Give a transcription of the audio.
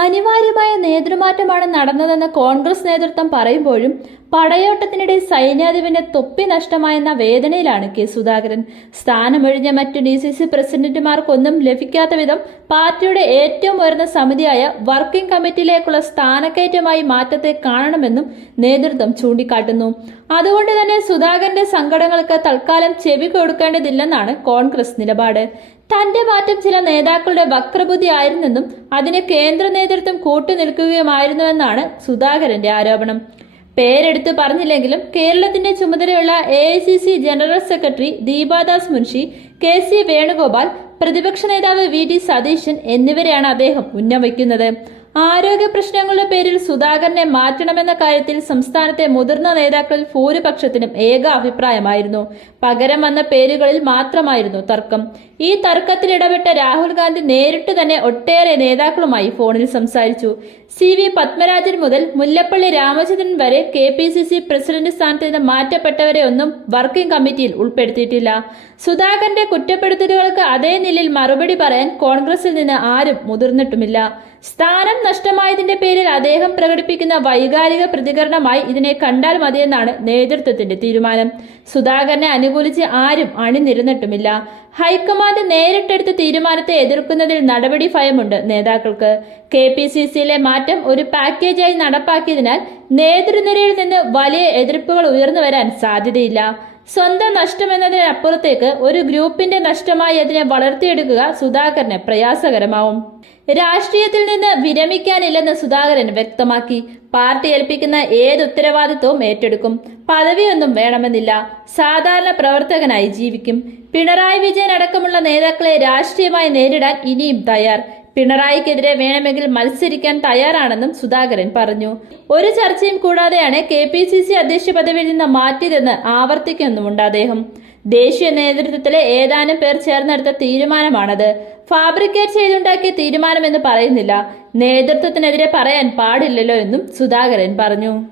അനിവാര്യമായ നേതൃമാറ്റമാണ് നടന്നതെന്ന് കോൺഗ്രസ് നേതൃത്വം പറയുമ്പോഴും പടയോട്ടത്തിനിടെ സൈന്യാധിപന്റെ തൊപ്പി നഷ്ടമായെന്ന വേദനയിലാണ് കെ സുധാകരൻ. സ്ഥാനമൊഴിഞ്ഞ മറ്റ് ഡി സി സി പ്രസിഡന്റുമാർക്കൊന്നും ലഭിക്കാത്ത വിധം പാർട്ടിയുടെ ഏറ്റവും ഉയർന്ന സമിതിയായ വർക്കിംഗ് കമ്മിറ്റിയിലേക്കുള്ള സ്ഥാനക്കയറ്റമായി മാറ്റത്തെ കാണണമെന്നും നേതൃത്വം ചൂണ്ടിക്കാട്ടുന്നു. അതുകൊണ്ട് തന്നെ സുധാകരന്റെ സങ്കടങ്ങൾക്ക് തൽക്കാലം ചെവി കൊടുക്കേണ്ടതില്ലെന്നാണ് കോൺഗ്രസ് നിലപാട്. തന്റെ മാറ്റം ചില നേതാക്കളുടെ വക്രബുദ്ധി ആയിരുന്നെന്നും അതിന് കേന്ദ്ര നേതൃത്വം കൂട്ടുനിൽക്കുകയുമായിരുന്നുവെന്നാണ് സുധാകരന്റെ ആരോപണം. പേരെടുത്ത് പറഞ്ഞില്ലെങ്കിലും കേരളത്തിന്റെ ചുമതലയുള്ള A general secretary Deepa Das Munshi K C Venugopal പ്രതിപക്ഷ നേതാവ് വി ഡി സതീശൻ എന്നിവരെയാണ് അദ്ദേഹം ഉന്നമിക്കുന്നത് ആരോഗ്യ പ്രശ്നങ്ങളുടെ പേരിൽ സുധാകരനെ മാറ്റണമെന്ന കാര്യത്തിൽ സംസ്ഥാനത്തെ മുതിർന്ന നേതാക്കളിൽ ഭൂരിപക്ഷത്തിനും ഏക അഭിപ്രായമായിരുന്നു. പകരം വന്ന പേരുകളിൽ മാത്രമായിരുന്നു തർക്കം. ഈ തർക്കത്തിൽ ഇടപെട്ട രാഹുൽ ഗാന്ധി നേരിട്ട് തന്നെ ഒട്ടേറെ നേതാക്കളുമായി ഫോണിൽ സംസാരിച്ചു. സി വി പത്മരാജൻ മുതൽ മുല്ലപ്പള്ളി രാമചന്ദ്രൻ വരെ K P C C president സ്ഥാനത്ത് നിന്ന് മാറ്റപ്പെട്ടവരെ ഒന്നും വർക്കിംഗ് കമ്മിറ്റിയിൽ ഉൾപ്പെടുത്തിയിട്ടില്ല. സുധാകരന്റെ കുറ്റപ്പെടുത്തലുകൾക്ക് അതേ നിലയിൽ മറുപടി പറയാൻ കോൺഗ്രസിൽ നിന്ന് ആരും മുതിർന്നിട്ടുമില്ല. സ്ഥാനം നഷ്ടമായതിന്റെ പേരിൽ അദ്ദേഹം പ്രകടിപ്പിക്കുന്ന വൈകാരിക പ്രതികരണമായി ഇതിനെ കണ്ടാൽ മതിയെന്നാണ് നേതൃത്വത്തിന്റെ തീരുമാനം. സുധാകരനെ അനുകൂലിച്ച് ആരും അണിനിരുന്നിട്ടുമില്ല. ഹൈക്കമാൻഡ് നേരിട്ടെടുത്ത തീരുമാനത്തെ എതിർക്കുന്നതിൽ നടപടി ഭയമുണ്ട് നേതാക്കൾക്ക്. കെ പി സി സിയിലെ മാറ്റം ഒരു പാക്കേജായി നടപ്പാക്കിയതിനാൽ നേതൃനിരയിൽ നിന്ന് വലിയ എതിർപ്പുകൾ ഉയർന്നു വരാൻ സാധ്യതയില്ല. സ്വന്തം നഷ്ടമെന്നതിനപ്പുറത്തേക്ക് ഒരു ഗ്രൂപ്പിന്റെ നഷ്ടമായി അതിനെ വളർത്തിയെടുക്കുക സുധാകരന് പ്രയാസകരമാവും. രാഷ്ട്രീയത്തിൽ നിന്ന് വിരമിക്കാനില്ലെന്ന് സുധാകരൻ വ്യക്തമാക്കി. പാർട്ടി ഏൽപ്പിക്കുന്ന ഏത് ഉത്തരവാദിത്വവും ഏറ്റെടുക്കും. പദവിയൊന്നും വേണമെന്നില്ല. സാധാരണ പ്രവർത്തകനായി ജീവിക്കും. പിണറായി വിജയൻ അടക്കമുള്ള നേതാക്കളെ രാഷ്ട്രീയമായി നേരിടാൻ ഇനിയും തയ്യാർ. പിണറായിക്കെതിരെ വേണമെങ്കിൽ മത്സരിക്കാൻ തയ്യാറാണെന്നും സുധാകരൻ പറഞ്ഞു. ഒരു ചർച്ചയും കൂടാതെയാണ് കെ പി സി സി അധ്യക്ഷ പദവിയിൽ നിന്ന് മാറ്റിയതെന്ന് ആവർത്തിക്കുന്നുമുണ്ട് അദ്ദേഹം. ദേശീയ നേതൃത്വത്തിലെ ഏതാനും പേർ ചേർന്നെടുത്ത തീരുമാനമാണത്. ഫാബ്രിക്കേറ്റ് ചെയ്തുണ്ടാക്കിയ തീരുമാനമെന്ന് പറയുന്നില്ല. നേതൃത്വത്തിനെതിരെ പറയാൻ പാടില്ലല്ലോ എന്നും സുധാകരൻ പറഞ്ഞു.